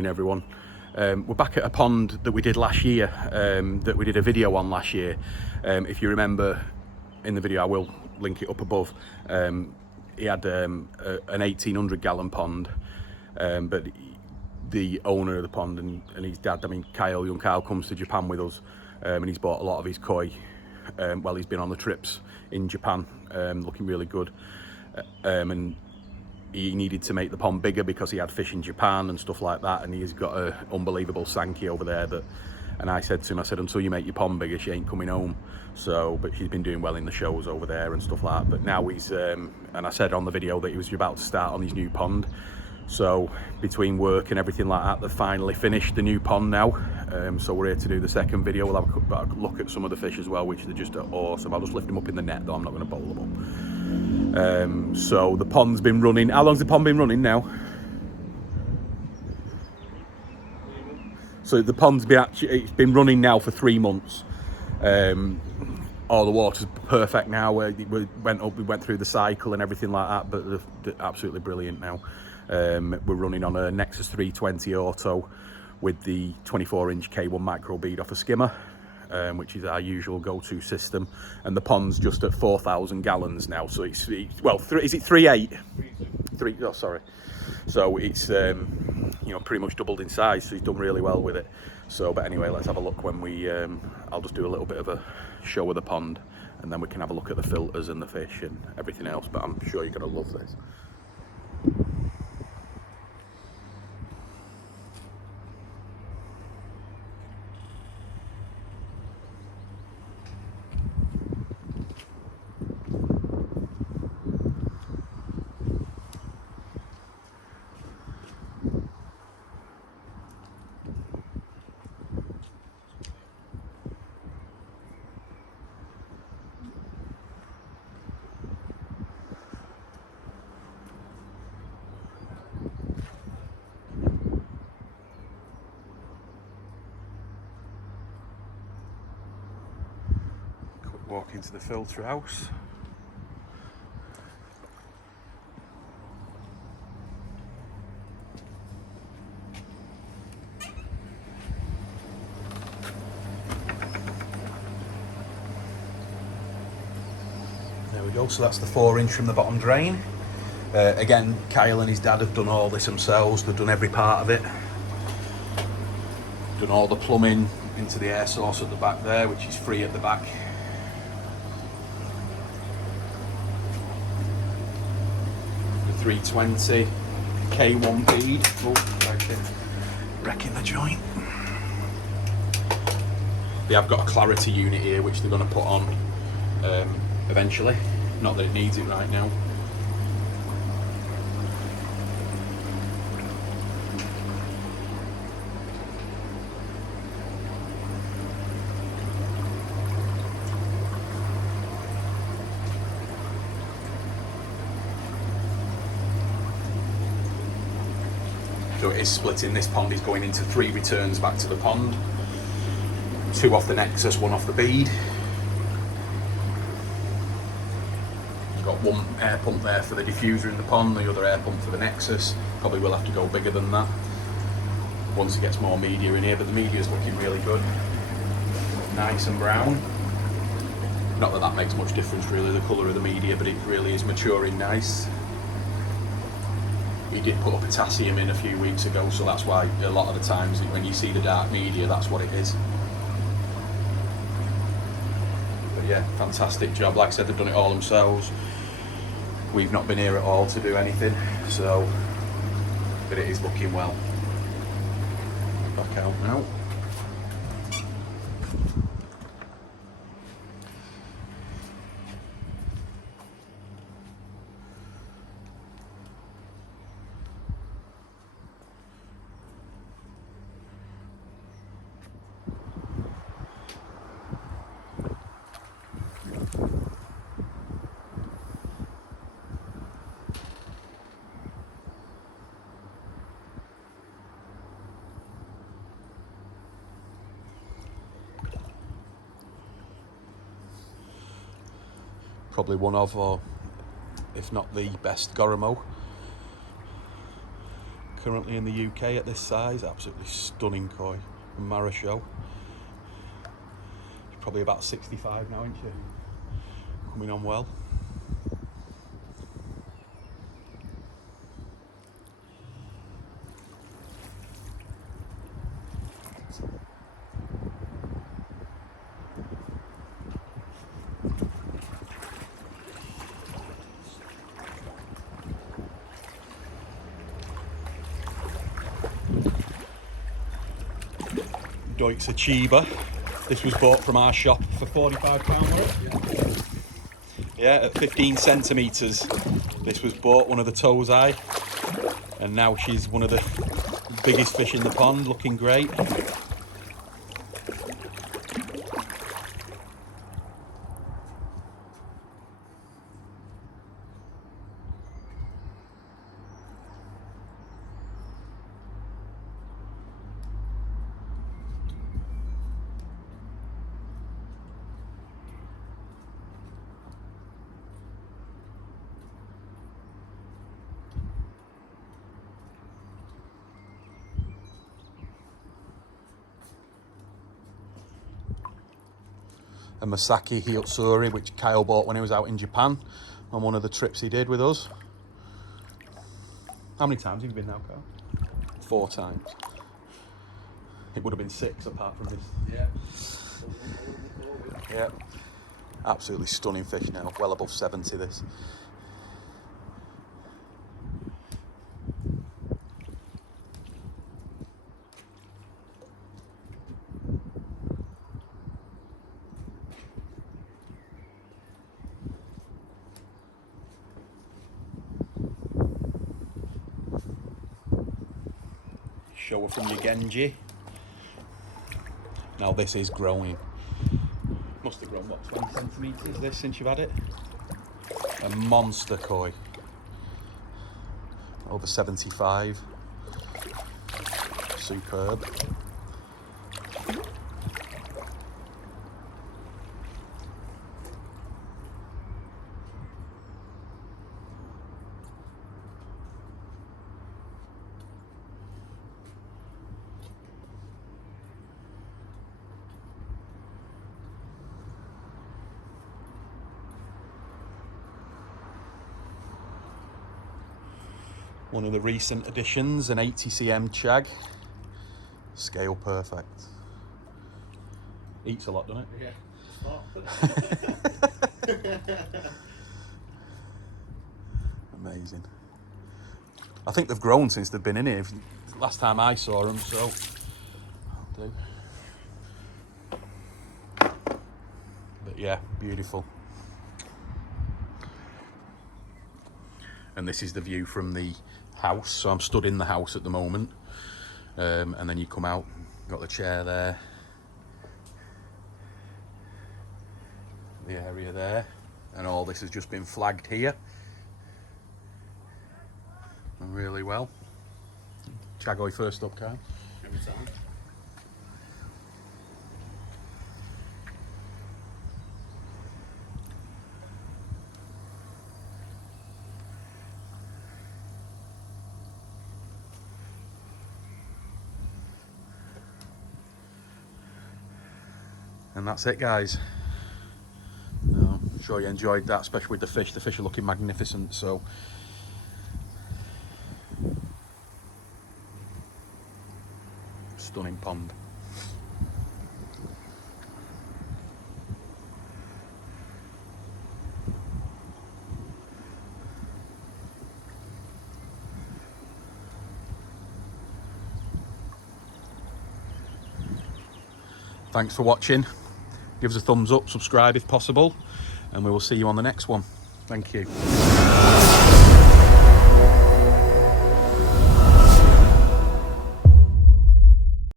morning everyone. We're back at a pond that we did last year, that we did a video on last year. If you remember in the video, I will link it up above. He had an 1800 gallon pond, but the owner of the pond and his dad, I mean young Kyle comes to Japan with us, and he's bought a lot of his koi while he's been on the trips in Japan, looking really good. And he needed to make the pond bigger because he had fish in Japan and stuff like that, and he's got an unbelievable Sankey over there and I said to him, until you make your pond bigger, she ain't coming home. So, but she's been doing well in the shows over there and stuff like that. But now he's, and I said on the video that he was about to start on his new pond. So between work and everything like that, they've finally finished the new pond now. So we're here to do the second video. We'll have a look at some of the fish as well, which are just awesome. I'll just lift them up in the net though, I'm not going to bowl them up. So the pond's been running. How long's the pond been running now? So the pond's it's been running now for 3 months. All the water's perfect now. We went through the cycle and everything like that, but they're absolutely brilliant now. We're running on a Nexus 320 auto with the 24-inch K1 micro bead off a skimmer, which is our usual go-to system. And the pond's just at 4,000 gallons now. So is it 3.8? 3.2. Oh, sorry. So it's pretty much doubled in size. So he's done really well with it. So, but anyway, let's have a look when we. I'll just do a little bit of a show of the pond, and then we can have a look at the filters and the fish and everything else. But I'm sure you're gonna love this. Walk into the filter house. There we go, so that's the 4-inch from the bottom drain. Again, Kyle and his dad have done all this themselves. They've done every part of it. Done all the plumbing into the air source at the back there, which is free at the back. The 320 K1 bead. Oh, wrecking the joint. They have got a clarity unit here, which they're going to put on eventually. Not that it needs it right now. So it is splitting. This pond is going into 3 returns back to the pond. 2 off the Nexus, 1 off the Bead. You've got 1 air pump there for the diffuser in the pond, the other air pump for the Nexus. Probably will have to go bigger than that once it gets more media in here, but the media is looking really good. Nice and brown. Not that that makes much difference really, the colour of the media, but it really is maturing nice. We did put a potassium in a few weeks ago, so that's why a lot of the times when you see the dark media, that's what it is. But yeah, fantastic job. Like I said, they've done it all themselves. We've not been here at all to do anything, so, but it is looking well. Back out now. Probably one of, or if not the best Goromo. currently in the UK at this size. Absolutely stunning koi from Marashow. She's probably about 65 now, isn't she? Coming on well. Deutz Chiba. This was bought from our shop for £45. Yeah, at 15 centimetres. This was bought, one of the toes eye, and now she's one of the biggest fish in the pond, looking great. A Masaki Hyotsuri, which Kyle bought when he was out in Japan on one of the trips he did with us. How many times have you been now, Kyle? 4 times. It would have been 6 apart from this. Yeah. Yeah. Absolutely stunning fish now, well above 70 this. Show her from your Genji. Now this is growing. Must have grown, what, 20 centimetres this since you've had it? A monster koi. Over 75. Superb. One of the recent additions, an 80cm chag. Scale perfect. Eats a lot, doesn't it? Yeah. Amazing. I think they've grown since they've been in here. Last time I saw them, so I'll do. But yeah, beautiful. And this is the view from the house. So I'm stood in the house at the moment, and then you come out, got the chair there, the area there, and all this has just been flagged here really well. Chagoi first up, Kyle. Every time. And that's it, guys. I'm sure you enjoyed that, especially with the fish. The fish are looking magnificent, so stunning pond. Thanks for watching. Give us a thumbs up, subscribe if possible, and we will see you on the next one. Thank you.